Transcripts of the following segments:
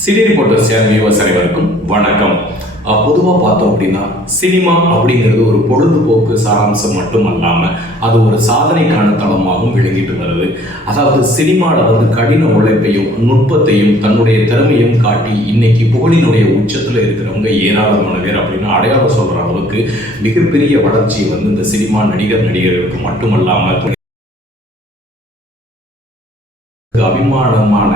Cine reporters viewers அனைவருக்கும் வணக்கம். பொதுவாக பார்த்தோம் அப்படின்னா சினிமா அப்படிங்கிறது ஒரு பொழுதுபோக்கு சாராம்சம் மட்டும் அல்லாமல் அது ஒரு சாதனைக்கான தளமாகவும் விளங்கிட்டு வருது. அதாவது சினிமாவில் கடின உழைப்பையும் நுட்பத்தையும் தன்னுடைய திறமையும் காட்டி இன்னைக்கு புகழினுடைய உச்சத்தில் இருக்கிறவங்க ஏராளமான பேர் அப்படின்னு அடையாளம் சொல்கிற அளவுக்கு மிகப்பெரிய வளர்ச்சியை இந்த சினிமா நடிகர்களுக்கு மட்டுமல்லாமல் அபிமானமான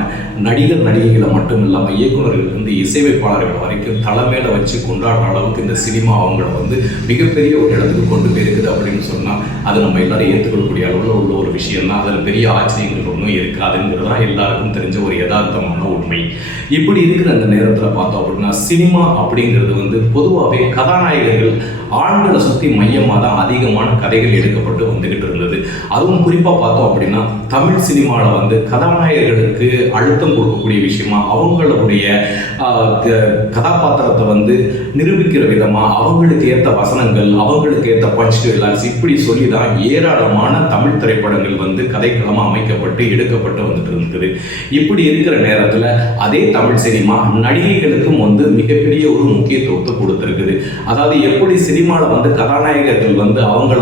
நடிகர் நடிகைகளை மட்டும் இல்லாமல் இயக்குநர்கள் இசையமைப்பாளர்கள் வரைக்கும் தலைமையில வச்சு கொண்டாடுற அளவுக்கு இந்த சினிமா அவங்கள மிகப்பெரிய ஒரு இடத்துக்கு கொண்டு போயிருக்குது அப்படின்னு சொன்னால் அது நம்ம எல்லாரும் ஏற்றுக்கொள்ளக்கூடிய அளவில் உள்ள ஒரு விஷயம் தான். அதில் பெரிய ஆச்சரியங்கள் ஒன்றும் இருக்காதுங்கிறது தான் எல்லாருக்கும் தெரிஞ்ச ஒரு யதார்த்தமான உண்மை. இப்படி இருக்கிற அந்த நேரத்தில் பார்த்தோம் அப்படின்னா சினிமா அப்படிங்கிறது பொதுவாகவே கதாநாயகர்கள் ஆண்களை சுற்றி மையமாக தான் அதிகமான கதைகள் எடுக்கப்பட்டு வந்துகிட்டு இருந்தது. அதுவும் குறிப்பாக பார்த்தோம் அப்படின்னா தமிழ் சினிமாவில் கதாநாயகர்களுக்கு அழுத்தம் கொடுக்கக்கூடிய விஷயமா அவங்களுடைய கதாபாத்திரத்தை நிரூபிக்கிற விதமாக அவங்களுக்கு ஏற்ற வசனங்கள் அவங்களுக்கு ஏற்ற பஞ்ச் டைலாக்ஸ் இப்படி சொல்லி தான் ஏராளமான தமிழ் திரைப்படங்கள் கதைக்களமாக அமைக்கப்பட்டு எடுக்கப்பட்டு வந்துட்டு இருந்தது. இப்படி இருக்கிற நேரத்தில் அதே தமிழ் சினிமா நடிகைகளுக்கும் மிகப்பெரிய ஒரு முக்கியத்துவத்தை கொடுத்துருக்குது. அதாவது எப்படி சினிமாவில் கதாநாயகர்கள் அவங்கள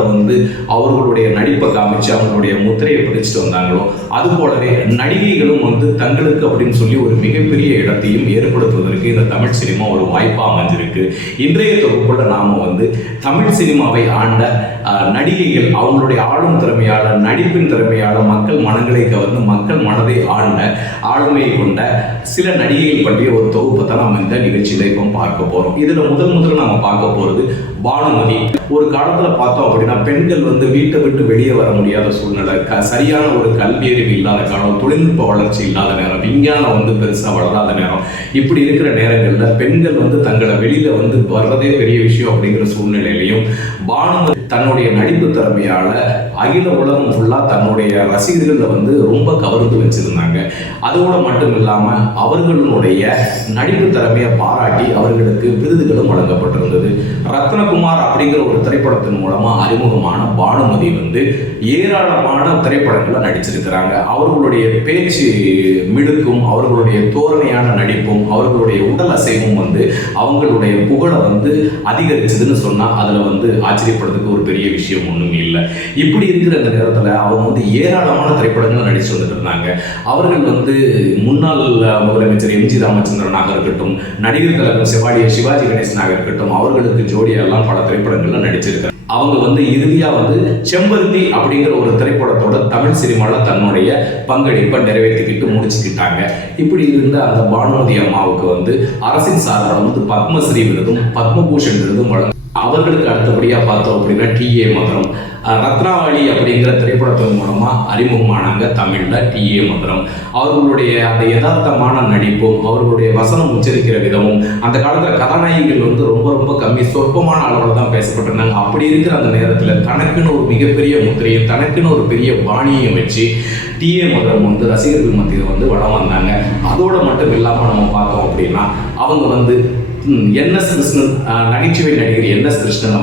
அவர்களுடைய நடிப்பை காமிச்சு அவங்களுடைய முத்திரையை பிடிச்சிட்டு வந்தாங்களோ அது போலவே நடிகைகளும் தங்களுக்கு அப்படின்னு சொல்லி ஒரு மிகப்பெரிய இடத்தையும் ஏற்படுத்துவதற்கு இந்த தமிழ் சினிமா ஒரு வாய்ப்பாக அமைஞ்சிருக்கு. இன்றைய தொகுப்புல நாம தமிழ் சினிமாவை ஆண்ட நடிகைகள் அவங்களுடைய ஆளும் திறமையால நடிப்பின் திறமையால மக்கள் மனங்களை கவர்ந்து மக்கள் மனதை ஆண்ட ஆளுமையை கொண்ட சில நடிகைகள் பற்றிய ஒரு தொகுப்பை தான் நம்ம இந்த நிகழ்ச்சியில இப்போ பார்க்க போறோம். இதுல முதல் நாம பார்க்க போறது பானுமதி. ஒரு காலத்துல பார்த்தோம் அப்படின்னா பெண்கள் வீட்டை விட்டு வெளியே வர முடியாத சூழ்நிலை, சரியான ஒரு கல்வி அறிவு இல்லாத காலம், தொழில்நுட்ப வளர்ச்சி இல்லாத நேரம், விஞ்ஞானம் பெருசா வளராத நேரம், இப்படி இருக்கிற நேரங்கள்ல பெண்கள் தங்களை வெளியில வர்றதே பெரிய விஷயம் அப்படிங்கிற சூழ்நிலையிலையும் பானுமதி தன்னுடைய நடிப்பு திறமையால அகில உலகம் ஃபுல்லா தன்னுடைய ரசிகர்களை ரொம்ப கவர்ந்து வச்சிருந்தாங்க. அதோட மட்டும் இல்லாம அவர்களுடைய நடிப்பு திறமையை பாராட்டி அவர்களுக்கு விருதுகளும் வழங்கப்பட்டிருந்தது. ரத்னகுமார் அப்படிங்கிற ஒரு திரைப்படத்தின் மூலமா அறிமுகமான பானுமதி ஏராளமான திரைப்படங்களை நடிச்சிருக்கிறாங்க. அவர்களுடைய பேச்சு மிடுக்கும் அவர்களுடைய தோரணையான நடிப்பும் அவர்களுடைய உடல் அசைவும் அவங்களுடைய புகழை அதிகரிச்சதுன்னு சொன்னா அதுல ஆச்சரியப்படுறதுக்கு ஒரு பெரிய விஷயம் ஒண்ணும் இல்லை. இப்படி இருக்கிற அந்த நேரத்துல அவங்க ஏராளமான திரைப்படங்கள் நடிச்சு வந்துட்டு இருந்தாங்க. அவர்கள் முன்னாள் முதலமைச்சர் எம்.ஜி. ராமச்சந்திரனாக இருக்கட்டும், நடிகர் தலைவர் சிவாஜி கணேசனாக இருக்கட்டும், அவர்களுக்கு ஜோடியெல்லாம் பல திரைப்படங்கள்ல நடிச்சிருக்காங்க. அவங்க இறுதியா செம்பருத்தி அப்படிங்கிற ஒரு திரைப்படத்தோட தமிழ் சினிமால தன்னுடைய பங்களிப்பை நிறைவேற்றிக்கிட்டு முடிச்சுக்கிட்டாங்க. இப்படி இருந்த அந்த பானுமதி அம்மாவுக்கு அரசின் சார்பில் பத்மஸ்ரீ விருதும் பத்மபூஷன் விருதும் வழங்க. அவர்களுக்கு அடுத்தபடியா பார்த்தோம் அப்படின்னா டி.ஏ. மதுரம், ரத்னாவளி அப்படிங்கிற திரைப்படத்தின் மூலமா அறிமுகமானாங்க தமிழ்ல டி.ஏ. மதுரம். அவர்களுடைய அந்த யதார்த்தமான நடிப்பும் அவர்களுடைய வசனம் உச்சரிக்கிற விதமும் அந்த காலத்துல கதாநாயகிகள் ரொம்ப கம்மி சொற்பமான அளவில் தான் பேசப்பட்டிருந்தாங்க. அப்படி இருக்கிற அந்த நேரத்துல தனக்குன்னு ஒரு மிகப்பெரிய முத்திரையை தனக்குன்னு ஒரு பெரிய பாணியை வச்சு டி.ஏ. மதுரம் ரசிகர்கள் மத்தியில் வளம் வந்தாங்க. அதோட மட்டும் இல்லாம நம்ம பார்த்தோம் அப்படின்னா அவங்க என்.எஸ். கிருஷ்ணன் நகைச்சுவை நடிகர் என்.எஸ். கிருஷ்ணனை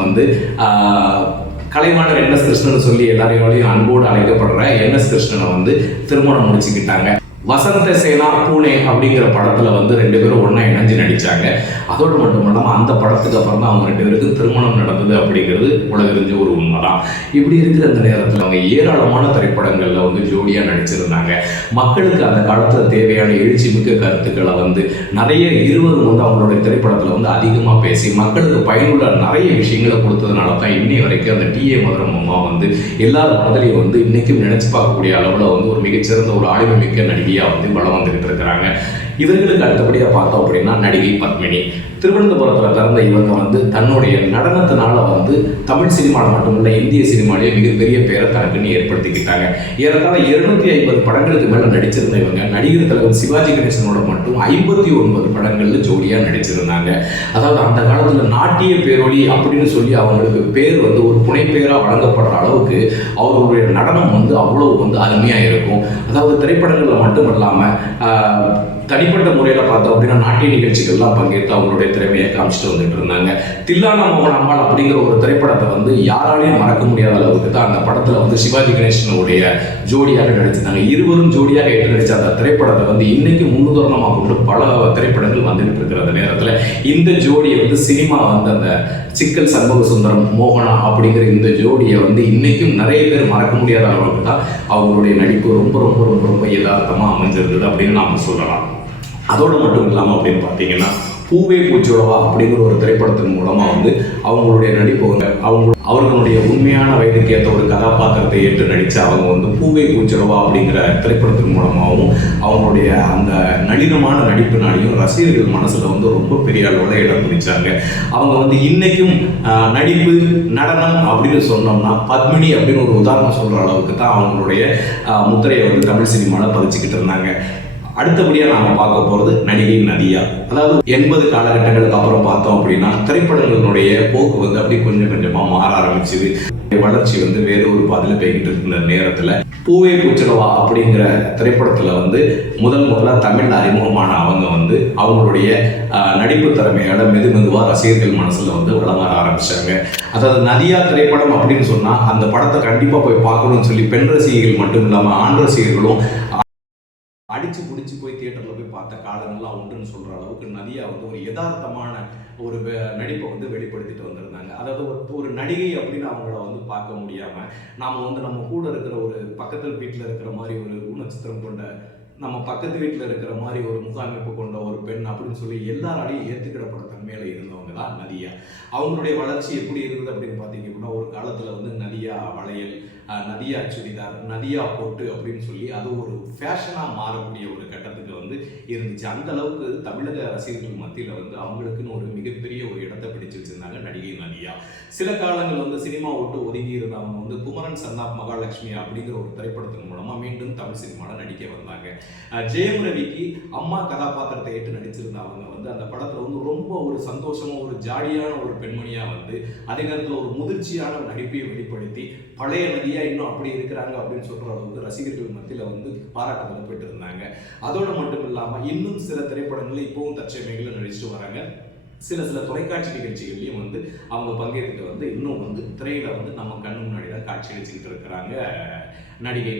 கலைவாணர் என்.எஸ். கிருஷ்ணன் சொல்லி எல்லாரையும் அன்போடு அழைக்கப்படுற என்.எஸ். கிருஷ்ணனை திருமணம் முடிச்சுக்கிட்டாங்க. வசந்த சேனா பூனே அப்படிங்கிற படத்துல ரெண்டு பேரும் ஒன்னா இணைஞ்சு நடிச்சாங்க. அதோடு மட்டும் இல்லாமல் அந்த படத்துக்கு அப்புறம் தான் அவங்க ரெண்டு பேருக்கு திருமணம் நடந்தது அப்படிங்கிறது உலகறிஞ்ச ஒரு உண்மைதான். இப்படி இருக்கிற அந்த நேரத்தில் அவங்க ஏராளமான திரைப்படங்கள்ல ஜோடியா நடிச்சிருந்தாங்க. மக்களுக்கு அந்த காலத்துல தேவையான எழுச்சி மிக்க கருத்துக்களை நிறைய இருவரும் அவங்களுடைய திரைப்படத்துல அதிகமா பேசி மக்களுக்கு பயனுள்ள நிறைய விஷயங்களை கொடுத்ததுனால தான் இன்னை வரைக்கும் அந்த டி.ஏ. மதுரம் அம்மா எல்லாரும் மனதிலையும் இன்னைக்கும் நினைச்சு பார்க்கக்கூடிய அளவுல ஒரு மிகச்சிறந்த ஒரு ஆளுமை மிக்க நடிகை வளம் வந்துகிட்டு இருக்கிறாங்க. இவர்களுக்கு அடுத்தபடியா பார்த்தோம் அப்படின்னா நடிகை பத்மினி. திருவனந்தபுரத்துல பிறந்த இவங்க தன்னுடைய நடனத்தினால தமிழ் சினிமாவில் மட்டுமில்ல இந்திய சினிமாலேயே மிகப்பெரிய பேரை தனக்குன்னு ஏற்படுத்திக்கிட்டாங்க. ஏறத்தாழ 250 படங்களுக்கு மேல நடிச்சிருந்த இவங்க நடிகர் தலைவர் சிவாஜி கணேசனோட மட்டும் 59 படங்கள்ல ஜோடியா நடிச்சிருந்தாங்க. அதாவது அந்த காலத்துல நாட்டிய பேரொழி அப்படின்னு சொல்லி அவங்களுக்கு பேர் ஒரு புனைப்பேரா வழங்கப்படுற அளவுக்கு அவர்களுடைய நடனம் அவ்வளவு அருமையா இருக்கும். அதாவது திரைப்படங்கள்ல மட்டும் இல்லாம தனிப்பட்ட முறையில் பார்த்தோம் அப்படின்னா நாட்டிய நிகழ்ச்சிகள்லாம் பங்கேற்று அவங்களுடைய திறமையை காமிச்சிட்டு வந்துட்டு இருந்தாங்க. தில்லானா மோகன் அம்மாள் அப்படிங்கிற ஒரு திரைப்படத்தை வந்து யாராலையும் மறக்க முடியாத அளவுக்கு தான் அந்த படத்தில் வந்து சிவாஜி கணேசனுடைய ஜோடியாக நடிச்சிருந்தாங்க. இருவரும் ஜோடியாக ஏற்று நடித்த அந்த திரைப்படத்தை வந்து இன்னைக்கு முன்னுதாரணமாக கொண்டு பல திரைப்படங்கள் வந்துட்டு இருக்கிற அந்த நேரத்தில் இந்த ஜோடியை வந்து சினிமா வந்து அந்த சிக்கல் சண்முக சுந்தரம் மோகனா அப்படிங்கிற இந்த ஜோடியை வந்து இன்னைக்கும் நிறைய பேர் மறக்க முடியாத அளவுக்கு தான் அவங்களுடைய நடிப்பு ரொம்ப ரொம்ப ரொம்ப ரொம்ப யதார்த்தமாக அமைஞ்சிருந்தது அப்படின்னு நாம் சொல்லலாம். அதோடு மட்டும் இல்லாமல் அப்படின்னு பார்த்தீங்கன்னா பூவே பூச்சோடவா அப்படிங்கிற ஒரு திரைப்படத்தின் மூலமாக வந்து அவங்களுடைய நடிப்பு வந்து அவர்களுடைய உண்மையான வயதுக்கு ஏற்ற ஒரு கதாபாத்திரத்தை ஏற்று நடித்து அவங்க வந்து பூவே பூச்சோடவா அப்படிங்கிற திரைப்படத்தின் மூலமாகவும் அவங்களுடைய அந்த நளினமான நடிப்பினாலையும் ரசிகர்கள் மனசில் வந்து ரொம்ப பெரிய அளவில் இடம் பிடிச்சாங்க. அவங்க வந்து இன்னைக்கும் நடிப்பு நடனம் அப்படின்னு சொன்னோம்னா பத்மினி அப்படின்னு ஒரு உதாரணம் சொல்கிற அளவுக்கு தான் அவங்களுடைய முத்திரையை வந்து தமிழ் சினிமாவில் பதிச்சுக்கிட்டு இருந்தாங்க. அடுத்தபடியாக நாம் பார்க்க போகிறது நடிகை நதியா. அதாவது 80 காலகட்டங்களுக்கு அப்புறம் பார்த்தோம் அப்படின்னா திரைப்படங்களுடைய போக்கு வந்து அப்படி கொஞ்சம் கொஞ்சமாக மாற ஆரம்பிச்சுது. வளர்ச்சி வந்து வேறு ஒரு பாதையில் போய்கிட்டு இருந்த நேரத்தில் பூவே பூச்சலவா அப்படிங்கிற திரைப்படத்தில் வந்து முதல்ல தமிழ் அறிமுகமான அவங்க வந்து அவங்களுடைய நடிப்பு திறமையோட மெதுவாக ரசிகர்கள் மனசில் வந்து வளர ஆரம்பிச்சாங்க. அதாவது நதியா திரைப்படம் அப்படின்னு சொன்னால் அந்த படத்தை கண்டிப்பாக போய் பார்க்கணும்னு சொல்லி பெண் ரசிகர்கள் மட்டும் இல்லாமல் ஆண் ரசிகர்களும் அடிச்சு பிடிச்சி போய் தியேட்டரில் போய் பார்த்த காலங்கள்லாம் உண்டுன்னு சொல்கிற அளவுக்கு நதியா வந்து ஒரு யதார்த்தமான ஒரு நடிப்பை வந்து வெளிப்படுத்திட்டு வந்திருந்தாங்க. அதாவது ஒரு நடிகை அப்படின்னு அவங்கள வந்து பார்க்க முடியாமல் நாம் வந்து நம்ம கூட இருக்கிற ஒரு பக்கத்து வீட்டில் இருக்கிற மாதிரி ஒரு குணச்சித்திரம் கொண்ட நம்ம பக்கத்து வீட்டில் இருக்கிற மாதிரி ஒரு முகாமைப்பு கொண்ட ஒரு பெண் அப்படின்னு சொல்லி எல்லாராலையும் ஏற்றுக்கிடப்பட தன்மையில இருந்தவங்க தான் நதியா. அவங்களுடைய வளர்ச்சி எப்படி இருந்தது அப்படின்னு பார்த்தீங்க அப்படின்னா ஒரு காலத்தில் வந்து நதியா வளையல், நதியா சுடிதார், நதியா பொட்டு அப்படின்னு சொல்லி அது ஒரு ஃபேஷனாக மாறக்கூடிய ஒரு கட்டத்துக்கு வந்து இருந்துச்சு. அந்த அளவுக்கு தமிழக ரசிகர்கள் மத்தியில் வந்து அவங்களுக்குன்னு ஒரு மிகப்பெரிய ஒரு இடத்தை பிடிச்சு வச்சிருந்தாங்க நடிகை நதியா. சில காலங்கள் வந்து சினிமா விட்டு ஒதுங்கி இருந்தவங்க வந்து குமரன் சன் ஆஃப் மகாலட்சுமி அப்படிங்கிற ஒரு திரைப்படத்தின் மூலமாக மீண்டும் தமிழ் சினிமாவில் நடிக்க வந்தாங்க. ஜெயம் ரவிக்கு அம்மா கதாபாத்திரத்தை ஏற்று நடிச்சிருந்தவங்க வந்து அந்த படத்தில் வந்து ரொம்ப ஒரு சந்தோஷமாக ஒரு ஜாலியான ஒரு பெண்மணியாக வந்து அதே நேரத்தில் ஒரு முதிர்ச்சியான நடிப்பை வெளிப்படுத்தி பழைய நதியா இன்னும் அப்படி இருக்கிறாங்க அப்படின்னு சொல்ற அளவுக்கு ரசிகர்கள் மத்தியில் வந்து பாராட்டுதல் பெற்று இருந்தாங்க. அதோட மட்டும் இல்லாமல் இன்னும் சில திரைப்படங்களில் இப்பவும் தற்சமயங்களில் நடிச்சுட்டு வராங்க. சில தொலைக்காட்சி நிகழ்ச்சிகள்லையும் வந்து அவங்க பங்கேற்று வந்து இன்னும் வந்து திரையில வந்து நம்ம கண்ணு முன்னாடி தான் காட்சி அளிச்சுக்கிட்டு இருக்கிறாங்க நடிகை.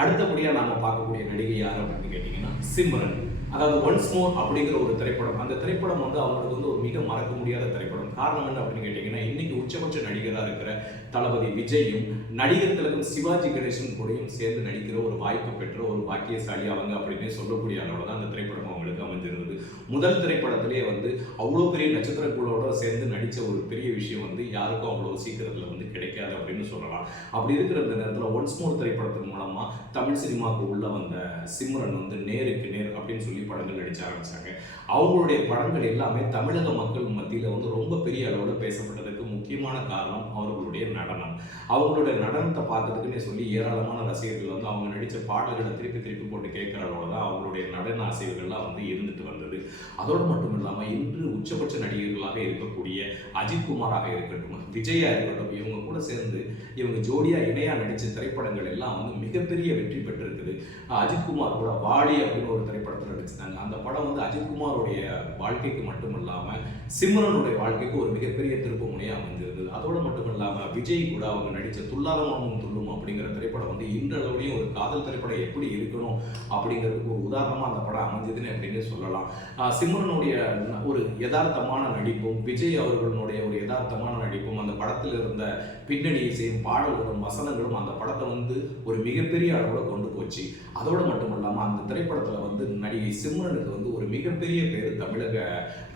அடுத்தபடியாக நாம பார்க்கக்கூடிய நடிகை யார் அப்படின்னு கேட்டீங்கன்னா சிம்ரன். அதாவது ஒன்ஸ் மோர் அப்படிங்கிற ஒரு திரைப்படம், அந்த திரைப்படம் வந்து அவங்களுக்கு வந்து ஒரு மிக மறக்க முடியாத திரைப்படம். காரணம் என்ன அப்படின்னு கேட்டீங்கன்னா இன்னைக்கு உச்சபட்ச நடிகராக இருக்கிற தளபதி விஜயும் நடிகர் திலகம் சிவாஜி கணேசன் கூடயும் சேர்ந்து நடிக்கிற ஒரு வாய்ப்பு பெற்ற ஒரு பாக்கியசாலி அவங்க அப்படின்னு சொல்லக்கூடிய அளவில் தான் அந்த திரைப்படம் அவங்களுக்கு அமைஞ்சிருந்தது. முதல் திரைப்படத்திலேயே வந்து அவ்வளோ பெரிய நட்சத்திரங்களோட சேர்ந்து நடித்த ஒரு பெரிய விஷயம் வந்து யாருக்கும் அவ்வளோ சீக்கிரத்தில் வந்து கிடைக்காது அப்படின்னு சொல்லலாம். அப்படி இருக்கிற இந்த நேரத்தில் ஒன்ஸ் மோர் திரைப்படத்தின் மூலமாக தமிழ் சினிமாவுக்கு உள்ள வந்த சிம்ரன் வந்து நேருக்கு நேர் அப்படின்னு சொல்லி படங்கள் நடிச்ச ஆரம்பிச்சாங்க. அவங்களுடைய படங்கள் எல்லாமே தமிழக மக்கள் மத்தியில் வந்து ரொம்ப பெரிய அளவில் பேசப்பட்டதுக்கு முக்கியமான காரணம் அவர்களுடைய நடனம். அவங்களுடைய நடனத்தை பார்க்கறதுக்குன்னே சொல்லி ஏராளமான ரசிகர்கள் வந்து அவங்க நடித்த பாடல்களை திருப்பி போட்டு கேட்குற அளவில் தான் அவங்களுடைய நடன அசைவுகள்லாம் வந்து இருந்துட்டு வந்தது. அதோடு மட்டும் இல்லாமல் இன்று உச்சபட்ச நடிகர்களாக இருக்கக்கூடிய அஜித் குமாராக இருக்கட்டும், விஜயா இருக்கட்டும், இவங்க கூட சேர்ந்து இவங்க ஜோடியா இணையா நடித்த திரைப்படங்கள் எல்லாம் வந்து மிகப்பெரிய வெற்றி பெற்றிருக்குது. அஜித் குமார் கூட வாலி அப்படின்னு ஒரு திரைப்படத்தில் நடிச்சிருந்தாங்க. அந்த படம் வந்து அஜித் குமாரோடைய வாழ்க்கைக்கு மட்டும் இல்லாமல் சிம்ரனுடைய வாழ்க்கைக்கு ஒரு மிகப்பெரிய திருப்பு முனையாக அமைஞ்சிருந்தது. அதோடு மட்டும் இல்லாமல் விஜய் கூட அவங்க நடித்த துல்லாதமானும் துள்ளும் அப்படிங்கிற திரைப்படம் வந்து இன்றளவுலையும் ஒரு காதல் திரைப்படம் எப்படி இருக்கணும் அப்படிங்கிறதுக்கு ஒரு உதாரணமாக அந்த படம் அமைஞ்சதுன்னு அப்படின்னு சொல்லலாம். சிம்ரனுடைய ஒரு யதார்த்தமான நடிப்பும் விஜய் அவர்களுடைய ஒரு யதார்த்தமான நடிப்பும் அந்த படத்தில் இருந்த பின்னணி இசையும் பாடல்களும் வசனங்களும் அந்த படத்தை வந்து ஒரு மிகப்பெரிய அளவில் கொண்டு போச்சு. அதோடு மட்டும் இல்லாமல் அந்த திரைப்படத்தில் வந்து நடிகை சிம்ரனுக்கு வந்து ஒரு மிகப்பெரிய பேர் தமிழக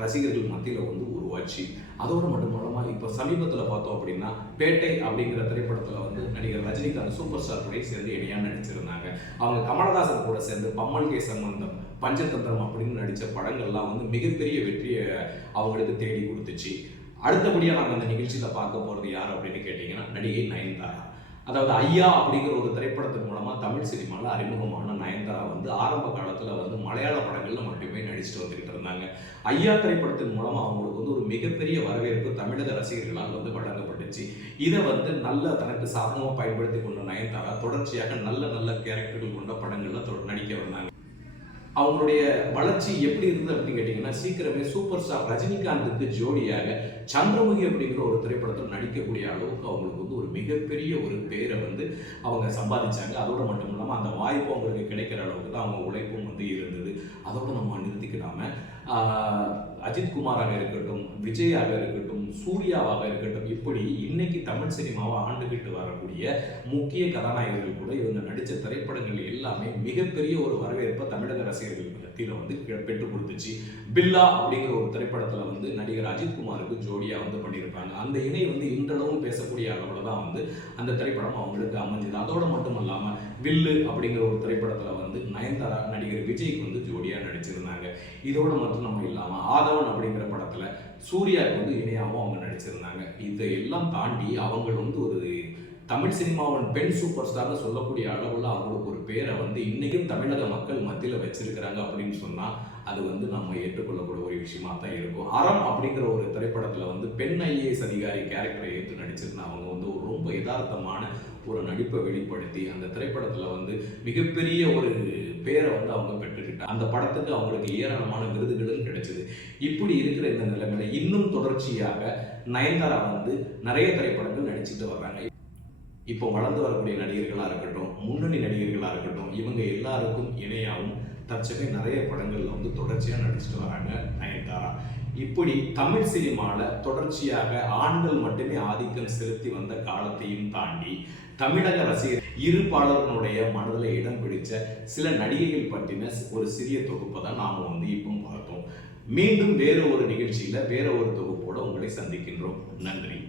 ரசிகர்கள் மத்தியில் வந்து உருவாச்சு. அதோடு மட்டும் இல்லாமல் இப்போ சமீபத்தில் பார்த்தோம் அப்படின்னா பேட்டை அப்படிங்கிற திரைப்படத்தில் வந்து நடிகர் ரஜினிகாந்த் சூப்பர் ஸ்டார் கூட சேர்ந்து இணையாக நடிச்சிருந்தாங்க. அவங்க கமலஹாசன் கூட சேர்ந்து பம்மல் கே சம்பந்தம், பஞ்சதந்திரம் அப்படின்னு நடித்த படங்கள்லாம் வந்து மிகப்பெரிய வெற்றியை அவங்களுக்கு தேடி கொடுத்துச்சு. அடுத்தபடியாக நாங்கள் அந்த நிகழ்ச்சியில் பார்க்க போகிறது யார் அப்படின்னு கேட்டிங்கன்னா நடிகை நயன்தாரா. அதாவது ஐயா அப்படிங்கிற ஒரு திரைப்படத்தின் மூலமாக தமிழ் சினிமாவில் அறிமுகமான நயன்தாரா வந்து ஆரம்ப காலத்தில் வந்து மலையாள படங்களில் மட்டுமே நடிச்சுட்டு வந்துக்கிட்டு இருந்தாங்க. ஐயா திரைப்படத்தின் மூலமாக அவங்களுக்கு வந்து ஒரு மிகப்பெரிய வரவேற்பு தமிழக ரசிகர்களால் வந்து வழங்கப்பட்டுச்சு. இதை வந்து நல்ல தனக்கு சாதகமாக பயன்படுத்தி கொண்ட நயன்தாரா தொடர்ச்சியாக நல்ல கேரக்டர்கள் கொண்ட படங்களில் நடிக்க வந்தாங்க. அவங்களுடைய வளர்ச்சி எப்படி இருந்தது அப்படின்னு கேட்டீங்கன்னா, சீக்கிரமே சூப்பர் ஸ்டார் ரஜினிகாந்துக்கு ஜோடியாக சந்திரமுகி அப்படிங்கிற ஒரு திரைப்படத்தில் நடிக்கக்கூடிய அளவுக்கு அவங்களுக்கு வந்து ஒரு மிகப்பெரிய ஒரு பேரை வந்து அவங்க சம்பாதிச்சாங்க. அதோடு மட்டும் இல்லாமல் அந்த வாய்ப்பு அவங்களுக்கு கிடைக்கிற அளவுக்கு தான் அவங்க உழைப்பும் வந்து இருந்தது. அதோடு நம்ம நிறுத்திக்கிடாம அஜித் குமாராக இருக்கட்டும், விஜயாக இருக்கட்டும், சூர்யாவாக இருக்கட்டும், இப்படி இன்னைக்கு தமிழ் சினிமாவை ஆண்டுகிட்டு வரக்கூடிய முக்கிய கதாநாயகர்கள் கூட இவங்க நடித்த திரைப்படங்கள் எல்லாமே மிகப்பெரிய ஒரு வரவேற்பை தமிழக ரசிகர்கள் மத்தியில் வந்து பெற்றுக் கொடுத்துச்சு. பில்லா அப்படிங்கிற ஒரு திரைப்படத்தில் வந்து நடிகர் அஜித் குமாருக்கு ஜோடியாக வந்து பண்ணியிருப்பாங்க. அந்த இணை வந்து இன்றளவும் பேசக்கூடிய அளவில் தான் வந்து அந்த திரைப்படம் அவங்களுக்கு அமைஞ்சது. அதோடு மட்டும் இல்லாமல் வில்லு அப்படிங்கிற ஒரு திரைப்படத்தில் வந்து நயன்தாரா நடிகர் விஜய்க்கு வந்து ஜோடியாக நடிச்சிருந்தாங்க. இதோடு மட்டும் நம்ம இல்லாமல் ஆதவன் அப்படிங்கிற படத்தில் சூர்யாவுக்கு வந்து இணையாகவும் அவங்க நடிச்சிருந்தாங்க. இதையெல்லாம் தாண்டி அவங்க வந்து ஒரு தமிழ் சினிமாவின் பெண் சூப்பர் ஸ்டார்னு சொல்லக்கூடிய அளவில் அவங்களுக்கு ஒரு பேரை வந்து இன்றைக்கும் தமிழக மக்கள் மத்தியில் வச்சிருக்கிறாங்க அப்படின்னு சொன்னால் அது வந்து நம்ம ஏற்றுக்கொள்ளக்கூடிய ஒரு விஷயமா தான் இருக்கும். அறம் அப்படிங்கிற ஒரு திரைப்படத்தில் வந்து பெண் ஐஏஎஸ் அதிகாரி கேரக்டரை ஏற்று நடிச்சிருந்தா அவங்க வந்து ஒரு ரொம்ப யதார்த்தமான ஒரு நடிப்பை வெளிப்படுத்தி அந்த திரைப்படத்தில் வந்து மிகப்பெரிய ஒரு பேரை வந்து அவங்க பெற்றுக்கிட்டாங்க. அந்த படத்துக்கு அவங்களுக்கு ஏராளமான விருதுகளும் கிடைச்சது. இப்படி இருக்கிற இந்த நிலைமையில இன்னும் தொடர்ச்சியாக நயன்தாரா வந்து நிறைய திரைப்படங்கள் நடிச்சுட்டு வர்றாங்க. இப்போ வளர்ந்து வரக்கூடிய நடிகர்களாக இருக்கட்டும், முன்னணி நடிகர்களாக இருக்கட்டும், இவங்க எல்லாருக்கும் இணையாகவும் தற்சமயம் நிறைய படங்கள்ல வந்து தொடர்ச்சியாக நடிச்சுட்டு வராங்க நயன்தாரா. இப்படி தமிழ் சினிமாவில் தொடர்ச்சியாக ஆண்கள் மட்டுமே ஆதிக்கம் செலுத்தி வந்த காலத்தையும் தாண்டி தமிழக ரசிகர் இருப்பாளர்களுடைய மனதில் இடம் பிடிச்ச சில நடிகைகள் பற்றின ஒரு சிறிய தொகுப்பை தான் நாம் வந்து இப்போ பார்த்தோம். மீண்டும் வேறு ஒரு நிகழ்ச்சியில் வேற ஒரு தொகுப்போடு உங்களை சந்திக்கின்றோம். நன்றி.